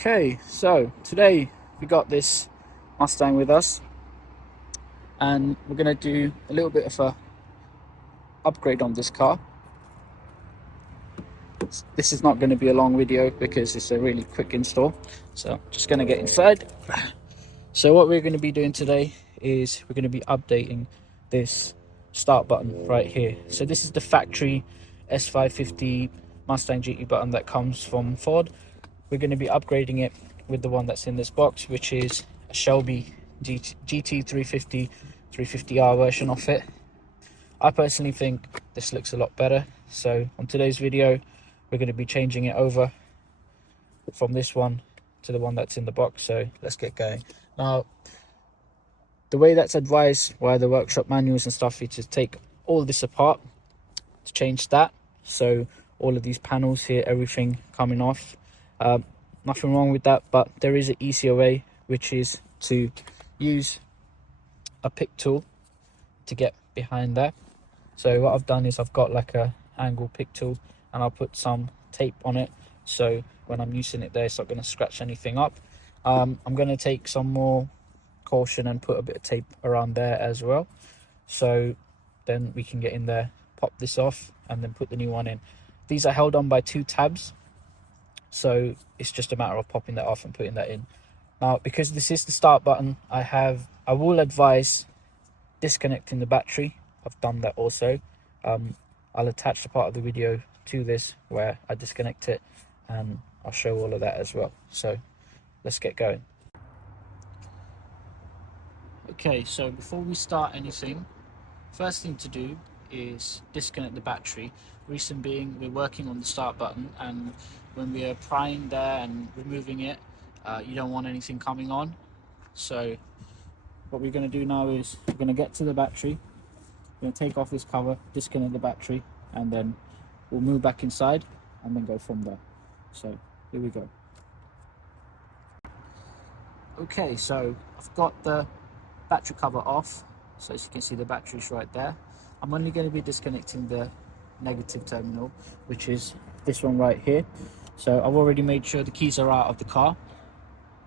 Okay, so today we got this Mustang with us, and we're gonna do a little bit of a upgrade on this car. This is not going to be a long video because it's a really quick install, so just gonna get inside. So what we're going to be doing today is we're going to be updating this start button right here. So this is the factory S550 Mustang GT button that comes from Ford. We're going to be upgrading it with the one that's in this box, which is a Shelby GT 350 350R version of it. I personally think this looks a lot better, so on today's video we're going to be changing it over from this one to the one that's in the box. So let's get going. Now, the way that's advised by the workshop manuals and stuff is to take all this apart to change that. So all of these panels here, everything coming off. Nothing wrong with that, but there is an easier way, which is to use a pick tool to get behind there. So what I've done is I've got like a angle pick tool, and I'll put some tape on it, so when I'm using it there, it's not going to scratch anything up. I'm going to take some more caution and put a bit of tape around there as well, so then we can get in there, pop this off, and then put the new one in. These are held on by 2 tabs, so it's just a matter of popping that off and putting that in. Now, because this is the start button, I will advise disconnecting the battery. I've done that also. I'll attach the part of the video to this where I disconnect it, and I'll show all of that as well. So let's get going. Okay, so before we start anything, first thing to do is disconnect the battery. Reason being, we're working on the start button, and when we are prying there and removing it, you don't want anything coming on. So what we're going to do now is we're going to get to the battery, we're going to take off this cover, disconnect the battery, and then we'll move back inside and then go from there. So here we go. Okay, so I've got the battery cover off, so as you can see the battery's right there. I'm only going to be disconnecting the negative terminal, which is this one right here. So I've already made sure the keys are out of the car,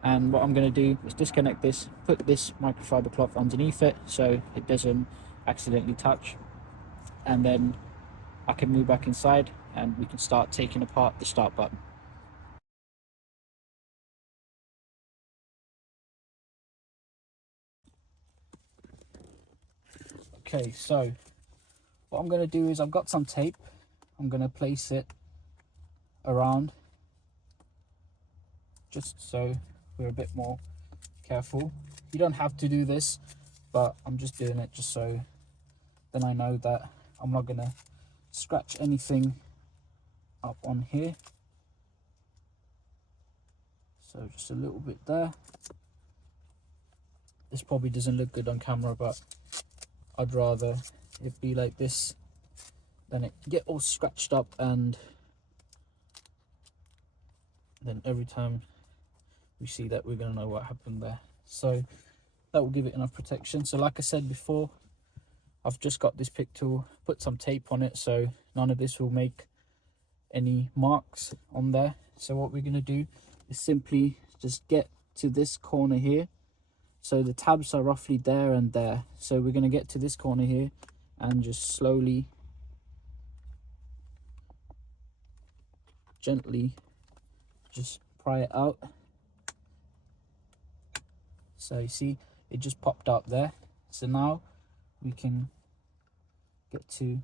and what I'm going to do is disconnect this, put this microfiber cloth underneath it so it doesn't accidentally touch, and then I can move back inside and we can start taking apart the start button. Okay, so what I'm going to do is I've got some tape. I'm going to place it around just so we're a bit more careful. You don't have to do this, but I'm just doing it just so then I know that I'm not going to scratch anything up on here. So just a little bit there. This probably doesn't look good on camera, but I'd rather it be like this than it get all scratched up, and then every time we see that, we're going to know what happened there. So that will give it enough protection. So like I said before, I've just got this pick tool, put some tape on it so none of this will make any marks on there. So what we're going to do is simply just get to this corner here. So the tabs are roughly there and there. So we're going to get to this corner here and just slowly, gently just pry it out. So you see it just popped out there. So now we can get to,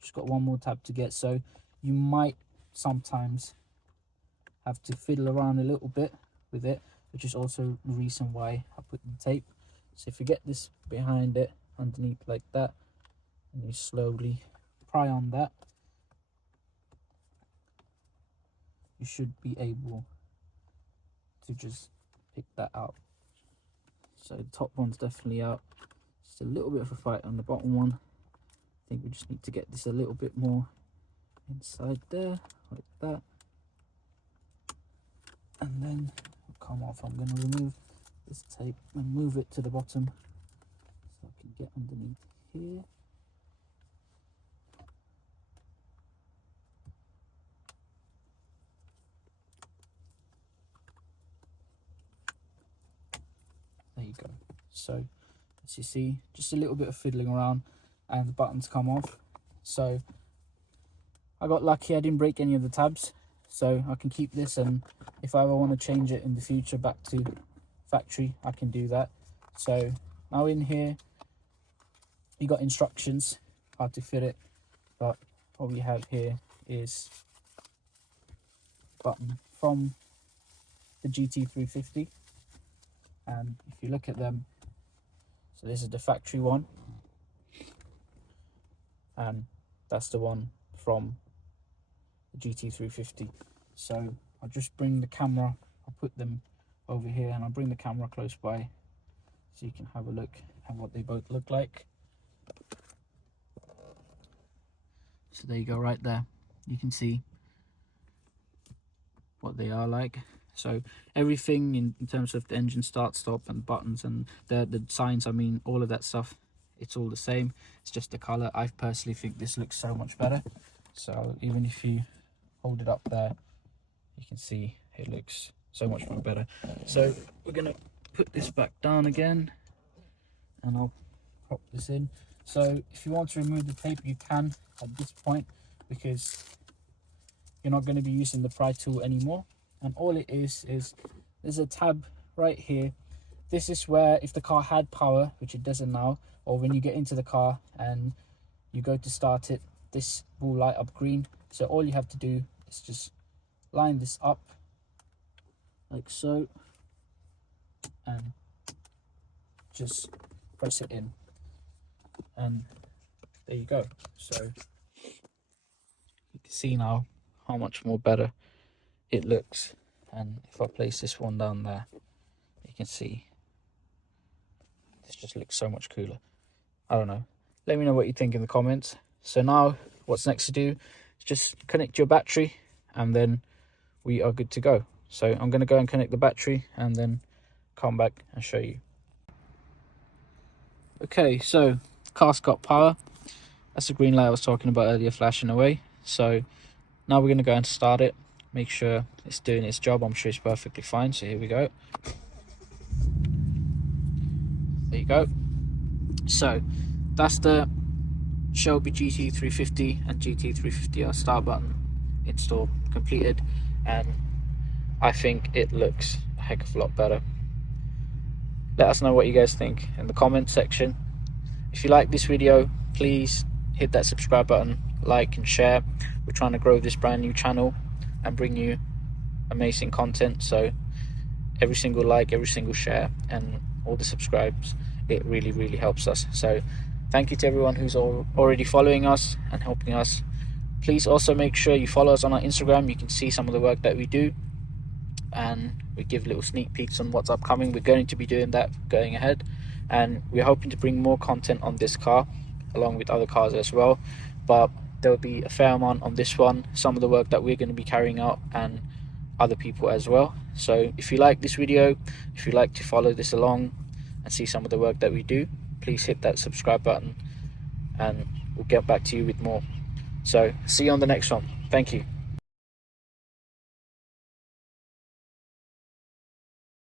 just got one more tab to get. So you might sometimes have to fiddle around a little bit with it, which is also the reason why I put the tape. So if you get this behind it, underneath like that, and you slowly pry on that, you should be able to just pick that out. So the top one's definitely out. Just a little bit of a fight on the bottom one. I think we just need to get this a little bit more inside there, like that. And then it'll come off. I'm going to remove this tape and move it to the bottom so I can get underneath here. you go. So as you see, just a little bit of fiddling around and the buttons come off. So I got lucky, I didn't break any of the tabs, so I can keep this, and if I ever want to change it in the future back to factory, I can do that. So now in here you got instructions how to fit it, but what we have here is button from the GT350, and if you look at them, so this is the factory one and that's the one from the GT350. So I'll just bring the camera, I'll put them over here and I'll bring the camera close by so you can have a look at what they both look like. So there you go, right there you can see what they are like. So everything in terms of the engine start, stop and buttons and the signs, I mean all of that stuff, it's all the same. It's just the color. I personally think this looks so much better. So even if you hold it up there, you can see it looks so much more better. So we're gonna put this back down again and I'll pop this in. So if you want to remove the tape, you can at this point, because you're not going to be using the pry tool anymore. And all it is there's a tab right here. This is where if the car had power, which it doesn't now, or when you get into the car and you go to start it, this will light up green. So all you have to do is just line this up like so and just press it in, and there you go. So you can see now how much more better it looks. And if I place this one down there, you can see this just looks so much cooler. I don't know, let me know what you think in the comments. So now what's next to do is just connect your battery and then we are good to go. So I'm going to go and connect the battery and then come back and show you. Okay, so car's got power. That's the green light I was talking about earlier flashing away. So now we're going to go and start it, make sure it's doing its job. I'm sure it's perfectly fine. So here we go. There you go. So that's the Shelby GT350 and GT350R start button install completed, and I think it looks a heck of a lot better. Let us know what you guys think in the comment section. If you like this video, please hit that subscribe button, like and share. We're trying to grow this brand new channel and bring you amazing content. So every single like, every single share and all the subscribes, it really helps us. So thank you to everyone who's already following us and helping us. Please also make sure you follow us on our Instagram. You can see some of the work that we do and we give little sneak peeks on what's upcoming. We're going to be doing that going ahead, and we're hoping to bring more content on this car along with other cars as well, but there will be a fair amount on this one, some of the work that we're going to be carrying out and other people as well. So if you like this video, if you like to follow this along and see some of the work that we do, please hit that subscribe button and we'll get back to you with more. So see you on the next one. Thank you.